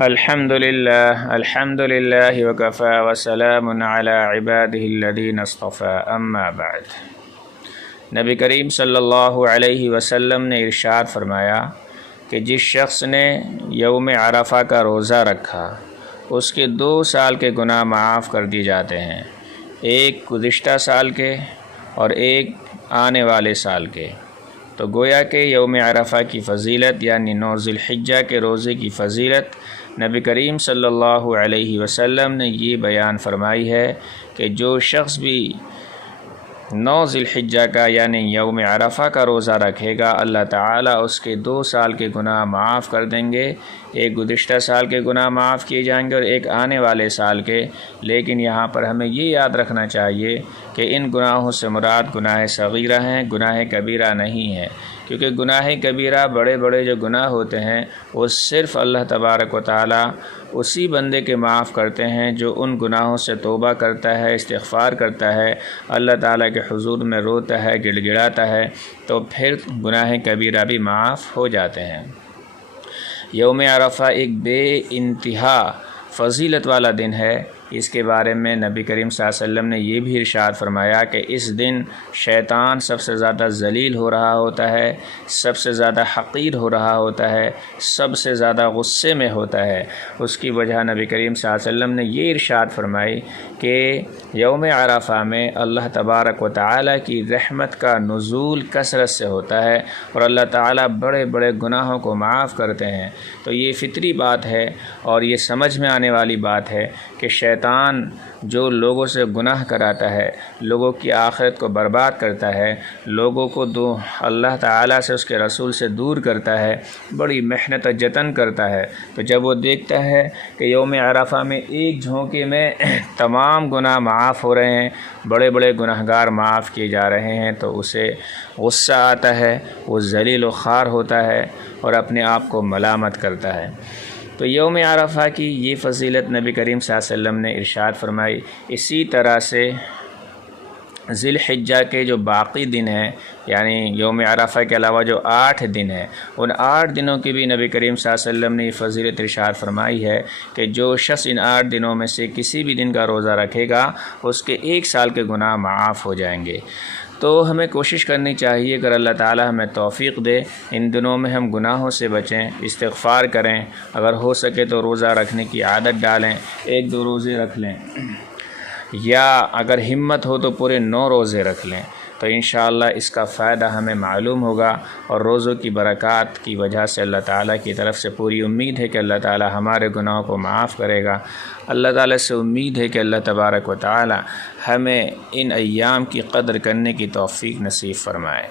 الحمد للہ وکفی وسلام علی عباده الذین اصطفی اما بعد۔ نبی کریم صلی اللہ علیہ وسلم نے ارشاد فرمایا کہ جس شخص نے یوم عرفہ کا روزہ رکھا اس کے 2 سال کے گناہ معاف کر دیے جاتے ہیں، ایک گزشتہ سال کے اور ایک آنے والے سال کے۔ تو گویا کہ یوم عرفہ کی فضیلت یعنی 9 ذی الحجہ کے روزے کی فضیلت نبی کریم صلی اللہ علیہ وسلم نے یہ بیان فرمائی ہے کہ جو شخص بھی 9 ذی الحجہ کا یعنی یوم عرفہ کا روزہ رکھے گا، اللہ تعالیٰ اس کے 2 سال کے گناہ معاف کر دیں گے، ایک گزشتہ سال کے گناہ معاف کیے جائیں گے اور ایک آنے والے سال کے۔ لیکن یہاں پر ہمیں یہ یاد رکھنا چاہیے کہ ان گناہوں سے مراد گناہ صغیرہ ہیں، گناہ کبیرہ نہیں ہے، کیونکہ گناہ کبیرہ بڑے بڑے جو گناہ ہوتے ہیں وہ صرف اللہ تبارک و تعالیٰ اسی بندے کے معاف کرتے ہیں جو ان گناہوں سے توبہ کرتا ہے، استغفار کرتا ہے، اللہ تعالیٰ کے حضور میں روتا ہے، گڑ گڑاتا ہے، تو پھر گناہ کبیرہ بھی معاف ہو جاتے ہیں۔ یوم عرفہ ایک بے انتہا فضیلت والا دن ہے۔ اس کے بارے میں نبی کریم صلی اللہ علیہ وسلم نے یہ بھی ارشاد فرمایا کہ اس دن شیطان سب سے زیادہ ذلیل ہو رہا ہوتا ہے، سب سے زیادہ حقیر ہو رہا ہوتا ہے، سب سے زیادہ غصے میں ہوتا ہے۔ اس کی وجہ نبی کریم صلی اللہ علیہ وسلم نے یہ ارشاد فرمائی کہ یوم عرفہ میں اللہ تبارک و تعالیٰ کی رحمت کا نزول کثرت سے ہوتا ہے اور اللہ تعالیٰ بڑے بڑے گناہوں کو معاف کرتے ہیں۔ تو یہ فطری بات ہے اور یہ سمجھ میں آنے والی بات ہے کہ شیطان جو لوگوں سے گناہ کراتا ہے، لوگوں کی آخرت کو برباد کرتا ہے، لوگوں کو اللہ تعالیٰ سے اس کے رسول سے دور کرتا ہے، بڑی محنت و جتن کرتا ہے، تو جب وہ دیکھتا ہے کہ یوم عرفہ میں ایک جھونکے میں تمام گناہ معاف ہو رہے ہیں، بڑے بڑے گناہگار معاف کیے جا رہے ہیں، تو اسے غصہ آتا ہے، وہ ذلیل و خوار ہوتا ہے اور اپنے آپ کو ملامت کرتا ہے۔ تو یوم عرفہ کی یہ فضیلت نبی کریم صلی اللہ علیہ وسلم نے ارشاد فرمائی۔ اسی طرح سے ذی الحجہ کے جو باقی دن ہیں، یعنی یوم عرفہ کے علاوہ جو 8 دن ہیں، ان 8 دنوں کی بھی نبی کریم صلی اللہ علیہ وسلم نے یہ فضیلت ارشاد فرمائی ہے کہ جو شخص ان 8 دنوں میں سے کسی بھی دن کا روزہ رکھے گا اس کے 1 سال کے گناہ معاف ہو جائیں گے۔ تو ہمیں کوشش کرنی چاہیے، اگر اللہ تعالیٰ ہمیں توفیق دے، ان دنوں میں ہم گناہوں سے بچیں، استغفار کریں، اگر ہو سکے تو روزہ رکھنے کی عادت ڈالیں، 1-2 روزے رکھ لیں، یا اگر ہمت ہو تو پورے 9 روزے رکھ لیں، تو انشاءاللہ اس کا فائدہ ہمیں معلوم ہوگا اور روزوں کی برکات کی وجہ سے اللہ تعالیٰ کی طرف سے پوری امید ہے کہ اللہ تعالیٰ ہمارے گناہوں کو معاف کرے گا۔ اللہ تعالیٰ سے امید ہے کہ اللہ تبارک و تعالیٰ ہمیں ان ایام کی قدر کرنے کی توفیق نصیب فرمائے۔